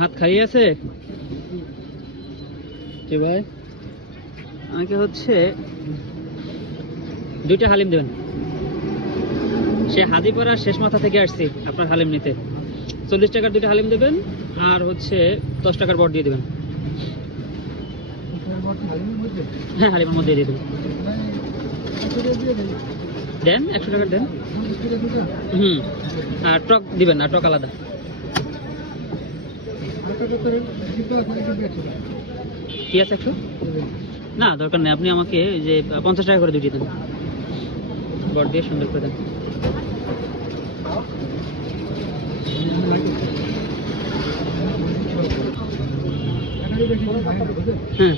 হাত খাইয়ে আছে কি ভাই? আমাকে হচ্ছে 2টা হালিম দেবেন। সে হাদিপাড়া শেষ মাথা থেকে আসছি আপনার হালিম নিতে। 40 টাকার 2টা হালিম দেবেন আর হচ্ছে 10 টাকার বট দিয়ে দেবেন। হ্যাঁ, হালিমের মধ্যে দিয়ে দেবেন। দেন 100 টাকার দেন। আর টক দিবেন না, টক আলাদা। কি আছে 100? না দরকার নেই, আপনি আমাকে যে 50 টাকা করে দুটি দেন, বট দিয়ে সুন্দর করে দেন। হ্যাঁ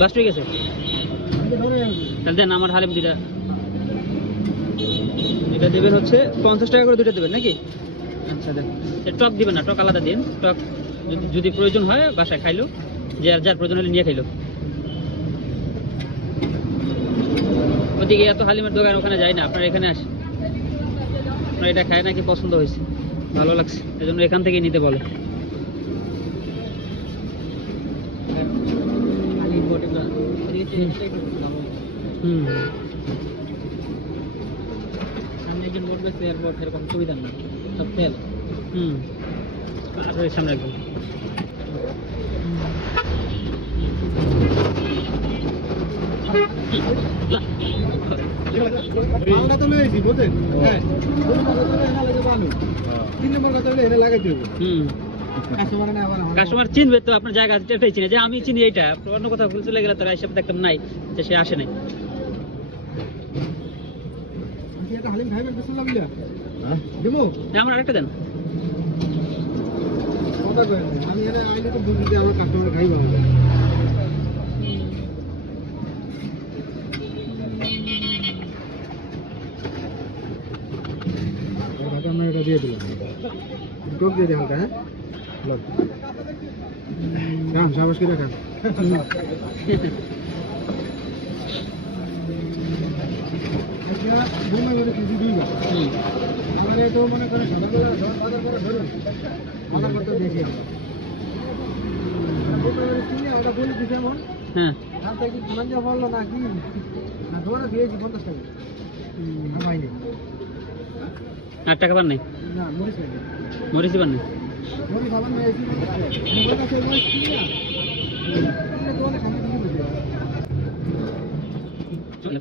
বাস ঠিক আছে, তাহলে দেন আমার হালিম দুটা। এটা দেবেন হচ্ছে 50 টাকা করে 2টা দেবেন নাকি? আচ্ছা দেন। টক দিবেন না, টক আলাদা দিন। টক যদি প্রয়োজন হয় বাসায় খাইলো, যে আর যার প্রয়োজন হলে নিয়ে খাইলো। ওদিকে এত হালিমের দোকান, ওখানে যাই না, আপনার এখানে আসি। আপনার এটা খায় নাকি পছন্দ হয়েছে, ভালো লাগছে, এই জন্য এখান থেকেই নিতে বলে। সামনে একজন বোর্ড বেছে, এয়ারপোর্ট এরকম সুবিধা না, সব তেল। আর ওই সামনে একদম কাস্টমার চিনবে তো, আপনার জায়গা এটাই চিনে যে আমি চিনি এইটা। অন্য কোথাও ভুল চলে গেলে তো হিসাব দেখতাম নাই যে সে আসে নাই। আমার আরেকটা দেন। দিয়ে দিলাম, টক দিয়ে দিই হালকা। হ্যাঁ সাবাস করে খান। আমার এটা মনে করে সকালবেলা ধরুন মাথা করতে দেখি আমরা বলে দিছি এমন। হ্যাঁ বললো না কি না, ধরে দিয়েছি 50 টাকা। পাইনি, 8 টাকা পান নাই? না মরিচ পাইনি, মরিচই পান নাই। মরিচ খাবার না এসি চলে